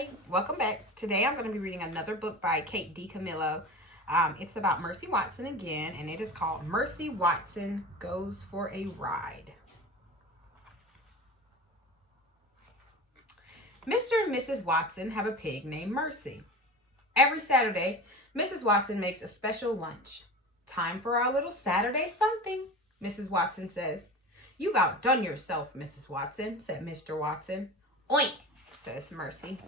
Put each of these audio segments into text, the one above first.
Hi, welcome back. Today I'm going to be reading another book by Kate DiCamillo. It's about Mercy Watson again, and it is called Mercy Watson Goes for a Ride. Mr. and Mrs. Watson have a pig named Mercy. Every Saturday, Mrs. Watson makes a special lunch. Time for our little Saturday something, Mrs. Watson says. You've outdone yourself, Mrs. Watson, said Mr. Watson. Oink, says Mercy.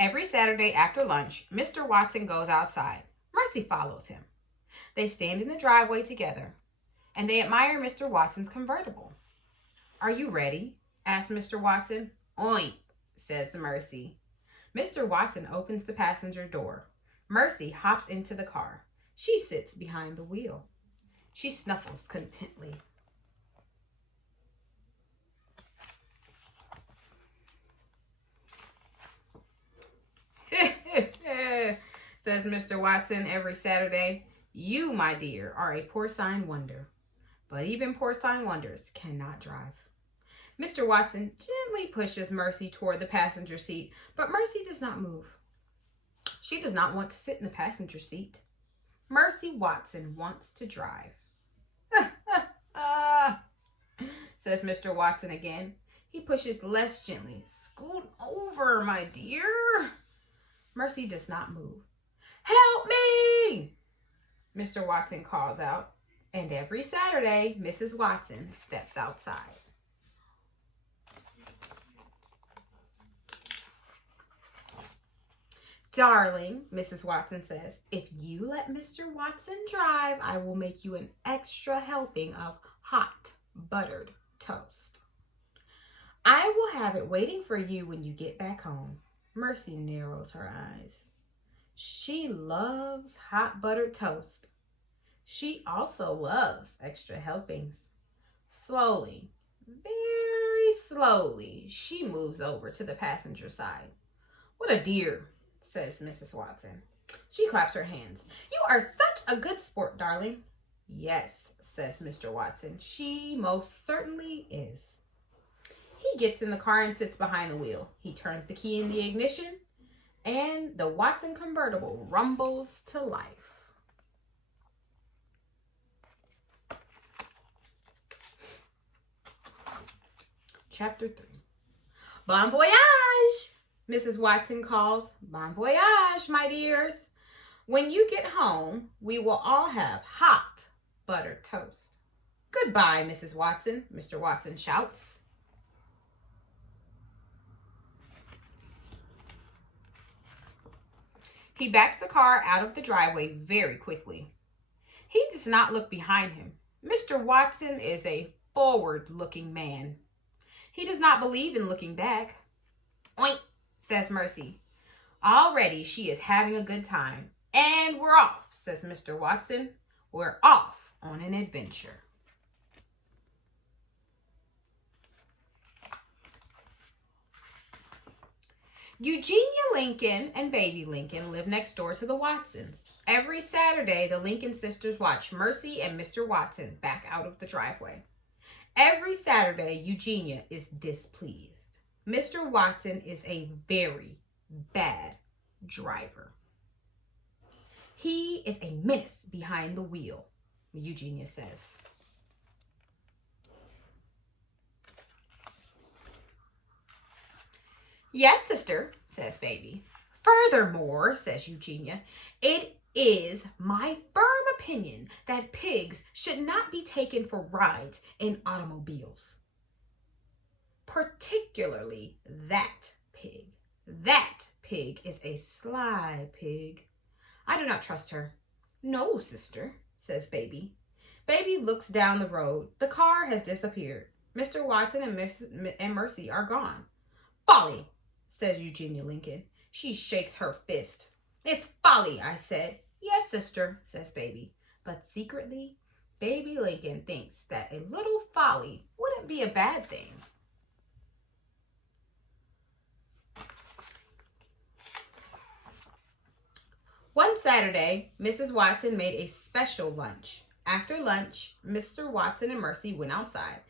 Every Saturday after lunch, Mr. Watson goes outside. Mercy follows him. They stand in the driveway together, and they admire Mr. Watson's convertible. Are you ready? Asks Mr. Watson. Oink, says Mercy. Mr. Watson opens the passenger door. Mercy hops into the car. She sits behind the wheel. She snuffles contently. Says Mr. Watson every Saturday. You, my dear, are a porcine wonder. But even porcine wonders cannot drive. Mr. Watson gently pushes Mercy toward the passenger seat, but Mercy does not move. She does not want to sit in the passenger seat. Mercy Watson wants to drive. Says Mr. Watson again. He pushes less gently. Scoot over, my dear. Mercy does not move. Help me! Mr. Watson calls out. And every Saturday, Mrs. Watson steps outside. Darling, Mrs. Watson says, if you let Mr. Watson drive, I will make you an extra helping of hot buttered toast. I will have it waiting for you when you get back home. Mercy narrows her eyes. She loves hot buttered toast. She also loves extra helpings. Slowly, very slowly, she moves over to the passenger side. What a dear, says Mrs. Watson. She claps her hands. You are such a good sport, darling. Yes, says Mr. Watson. She most certainly is. He gets in the car and sits behind the wheel. He turns the key in the ignition, and the Watson convertible rumbles to life. Chapter 3. Bon voyage, Mrs. Watson calls. Bon voyage, my dears. When you get home, we will all have hot buttered toast. Goodbye, Mrs. Watson, Mr. Watson shouts. He backs the car out of the driveway very quickly. He does not look behind him. Mr. Watson is a forward-looking man. He does not believe in looking back. Oink, says Mercy. Already she is having a good time. And we're off, says Mr. Watson. We're off on an adventure. Eugenia Lincoln and baby Lincoln live next door to the Watsons. Every Saturday, the Lincoln sisters watch Mercy and Mr. Watson back out of the driveway. Every Saturday, Eugenia is displeased. Mr. Watson is a very bad driver. He is a menace behind the wheel, Eugenia says. Yes, sister, says baby. Furthermore, says Eugenia, it is my firm opinion that pigs should not be taken for rides in automobiles. Particularly that pig. That pig is a sly pig. I do not trust her. No, sister, says baby. Baby looks down the road. The car has disappeared. Mr. Watson and Mercy are gone. Folly, says Eugenia Lincoln. She shakes her fist. It's folly, I said. Yes, sister, says baby. But secretly, baby Lincoln thinks that a little folly wouldn't be a bad thing. One Saturday, Mrs. Watson made a special lunch. After lunch, Mr. Watson and Mercy went outside.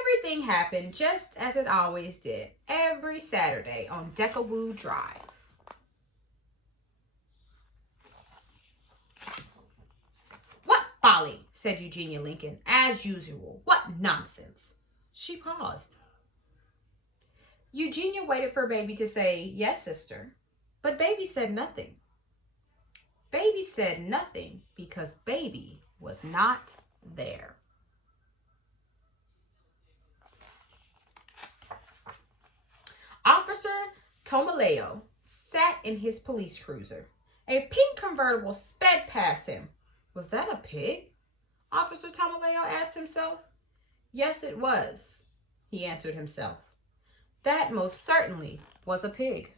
Everything happened just as it always did, every Saturday on Deckawoo Drive. "What folly," said Eugenia Lincoln, "as usual. What nonsense." She paused. Eugenia waited for Baby to say, "Yes, sister," but Baby said nothing. Baby said nothing because Baby was not there. Officer Tomaleo sat in his police cruiser. A pink convertible sped past him. Was that a pig? Officer Tomaleo asked himself. Yes, it was, he answered himself. That most certainly was a pig.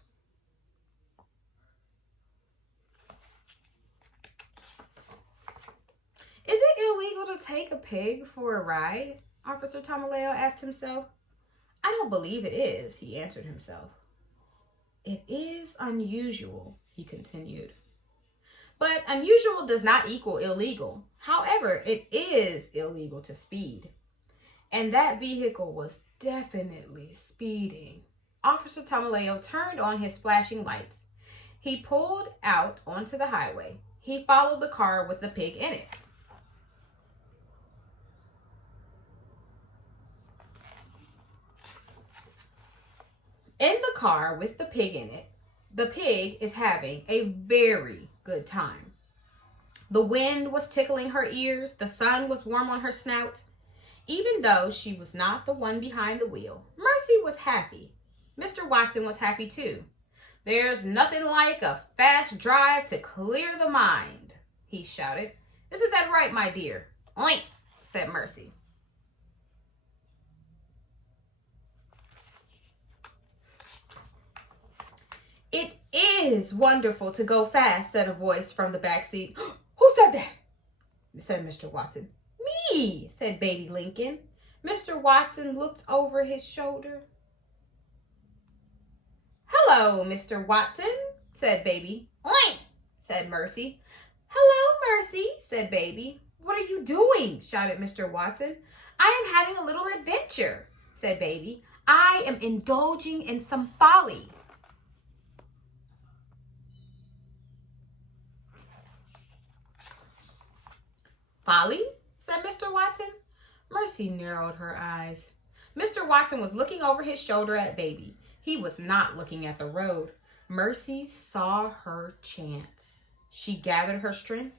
Is it illegal to take a pig for a ride? Officer Tomaleo asked himself. I don't believe it is, he answered himself. It is unusual, he continued. But unusual does not equal illegal. However, it is illegal to speed. And that vehicle was definitely speeding. Officer Tomaleo turned on his flashing lights. He pulled out onto the highway. He followed the car with the pig in it. In the car with the pig in it, the pig is having a very good time. The wind was tickling her ears. The sun was warm on her snout. Even though she was not the one behind the wheel, Mercy was happy. Mr. Watson was happy too. There's nothing like a fast drive to clear the mind, he shouted. Isn't that right, my dear? Oink, said Mercy. It is wonderful to go fast, said a voice from the back seat. Who said that? Said Mr. Watson. Me, said Baby Lincoln. Mr. Watson looked over his shoulder. Hello, Mr. Watson, said Baby. Oink, said Mercy. Hello, Mercy, said Baby. What are you doing? Shouted Mr. Watson. I am having a little adventure, said Baby. I am indulging in some folly. Folly? Said Mr. Watson. Mercy narrowed her eyes. Mr. Watson was looking over his shoulder at Baby. He was not looking at the road. Mercy saw her chance. She gathered her strength.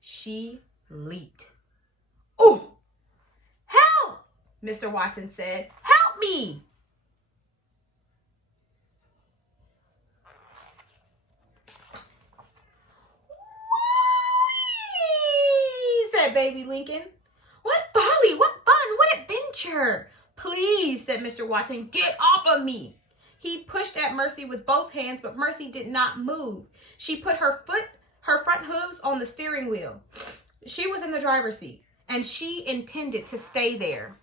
She leaped. Oh! Help! Mr. Watson said. Help me! Said Baby Lincoln. What folly, what fun, what adventure. Please, said Mr. Watson, get off of me. He pushed at Mercy with both hands, but Mercy did not move. She put her front hooves on the steering wheel. She was in the driver's seat, and she intended to stay there.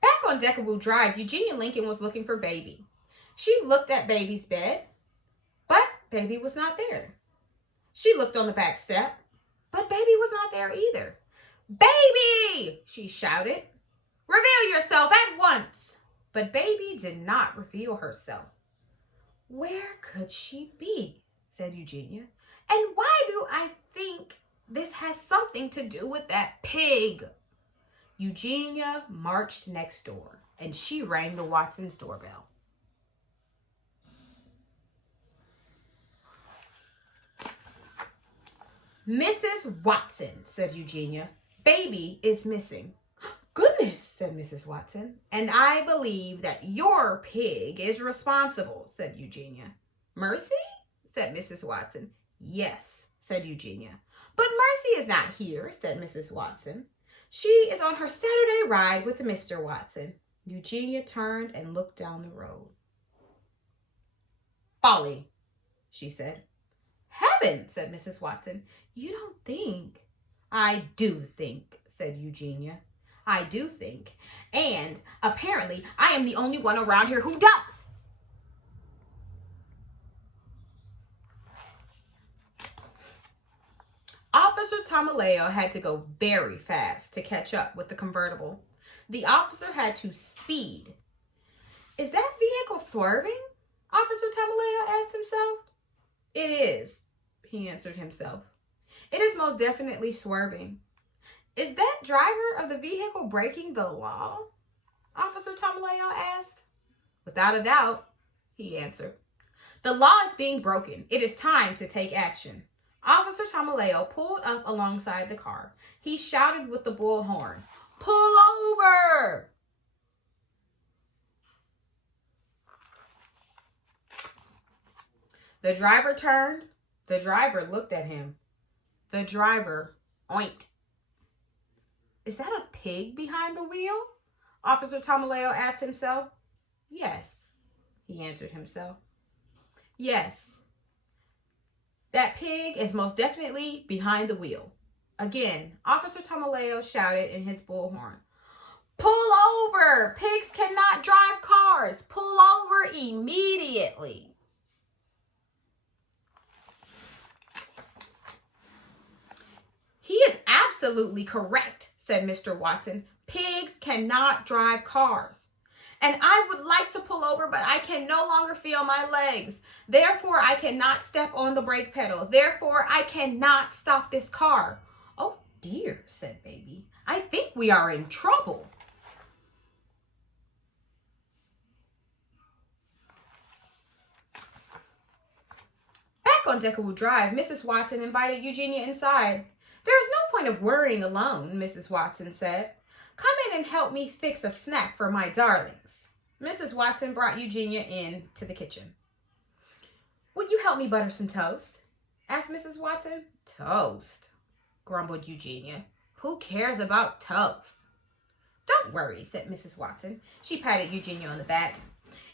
Back on Deckawoo Drive, Eugenia Lincoln was looking for Baby. She looked at Baby's bed, but Baby was not there. She looked on the back step, but Baby was not there either. Baby! She shouted. Reveal yourself at once! But Baby did not reveal herself. Where could she be? Said Eugenia. And why do I think this has something to do with that pig? Eugenia marched next door, and she rang the Watsons' doorbell. Mrs. Watson, said Eugenia, Baby is missing. Goodness, said Mrs. Watson, and I believe that your pig is responsible, said Eugenia. Mercy? Said Mrs. Watson. Yes, said Eugenia. But Mercy is not here, said Mrs. Watson. She is on her Saturday ride with Mr. Watson. Eugenia turned and looked down the road. Folly, she said. Heavens, said Mrs. Watson. You don't think. I do think, said Eugenia. I do think. And apparently I am the only one around here who does. Officer Tomaleo had to go very fast to catch up with the convertible. The officer had to speed. Is that vehicle swerving? Officer Tomaleo asked himself. It is, he answered himself. It is most definitely swerving. Is that driver of the vehicle breaking the law? Officer Tomaleo asked. Without a doubt, he answered. The law is being broken. It is time to take action. Officer Tomaleo pulled up alongside the car. He shouted with the bullhorn, "Pull over!" The driver turned. The driver looked at him. The driver oinked. Is that a pig behind the wheel? Officer Tomaleo asked himself. Yes, he answered himself. Yes, that pig is most definitely behind the wheel. Again, Officer Tomaleo shouted in his bullhorn, "Pull over! Pigs cannot drive cars! Pull over immediately!" He is absolutely correct, said Mr. Watson. Pigs cannot drive cars. And I would like to pull over, but I can no longer feel my legs. Therefore, I cannot step on the brake pedal. Therefore, I cannot stop this car. Oh dear, said Baby. I think we are in trouble. Back on Deckerwood Drive, Mrs. Watson invited Eugenia inside. There is no point of worrying alone, Mrs. Watson said. Come in and help me fix a snack for my darlings. Mrs. Watson brought Eugenia in to the kitchen. Would you help me butter some toast? Asked Mrs. Watson. Toast, grumbled Eugenia. Who cares about toast? Don't worry, said Mrs. Watson. She patted Eugenia on the back.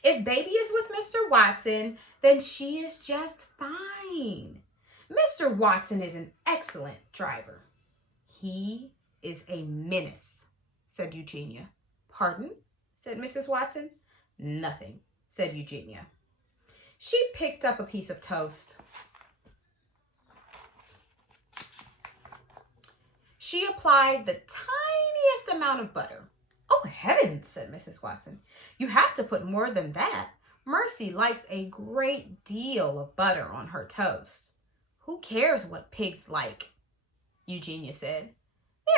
If Baby is with Mr. Watson, then she is just fine. Mr. Watson is an excellent driver. He is a menace, said Eugenia. Pardon? Said Mrs. Watson. Nothing, said Eugenia. She picked up a piece of toast. She applied the tiniest amount of butter. Oh, heavens, said Mrs. Watson. You have to put more than that. Mercy likes a great deal of butter on her toast. Who cares what pigs like? Eugenia said.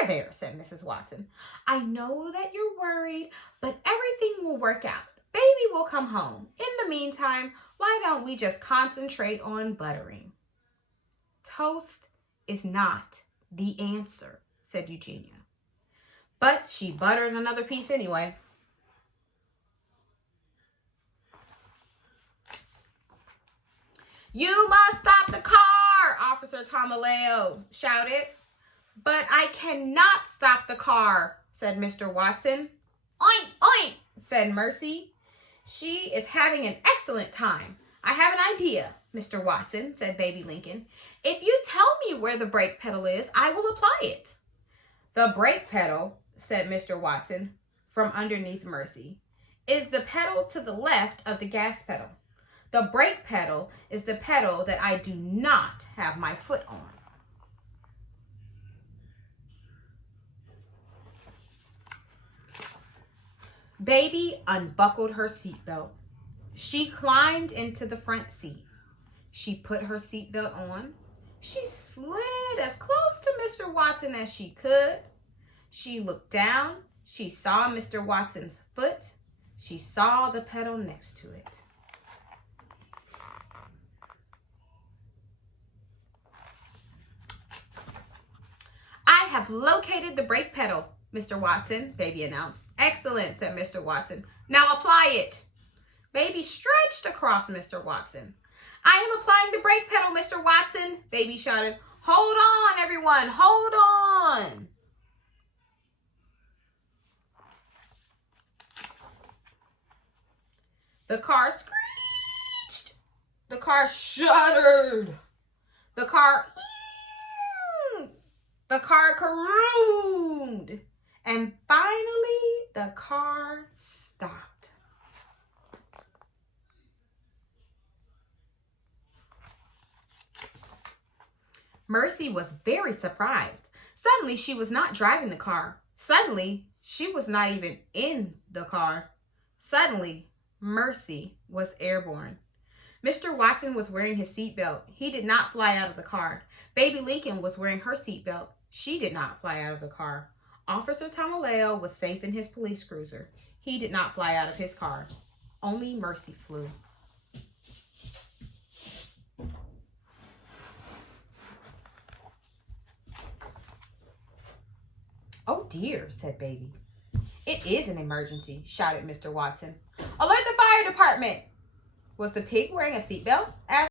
There, said Mrs. Watson. I know that you're worried, but everything will work out. Baby will come home. In the meantime, why don't we just concentrate on buttering? Toast is not the answer, said Eugenia. But she buttered another piece anyway. You must stop the car, Officer Tomaleo shouted. But I cannot stop the car, said Mr. Watson. Oink, oink, said Mercy. She is having an excellent time. I have an idea, Mr. Watson, said Baby Lincoln. If you tell me where the brake pedal is, I will apply it. The brake pedal, said Mr. Watson, from underneath Mercy, is the pedal to the left of the gas pedal. The brake pedal is the pedal that I do not have my foot on. Baby unbuckled her seatbelt. She climbed into the front seat. She put her seatbelt on. She slid as close to Mr. Watson as she could. She looked down. She saw Mr. Watson's foot. She saw the pedal next to it. I have located the brake pedal, Mr. Watson, Baby announced. Excellent, said Mr. Watson. Now apply it. Baby stretched across Mr. Watson. I am applying the brake pedal, Mr. Watson, Baby shouted. Hold on, everyone, hold on. The car screeched. The car shuddered. The car crooned. And finally, the car stopped. Mercy was very surprised. Suddenly, she was not driving the car. Suddenly, she was not even in the car. Suddenly, Mercy was airborne. Mr. Watson was wearing his seatbelt. He did not fly out of the car. Baby Lincoln was wearing her seatbelt. She did not fly out of the car. Officer Tomaleo was safe in his police cruiser. He did not fly out of his car. Only Mercy flew. "Oh dear," said Baby. "It is an emergency," shouted Mr. Watson. "Alert the fire department!" "Was the pig wearing a seatbelt?" asked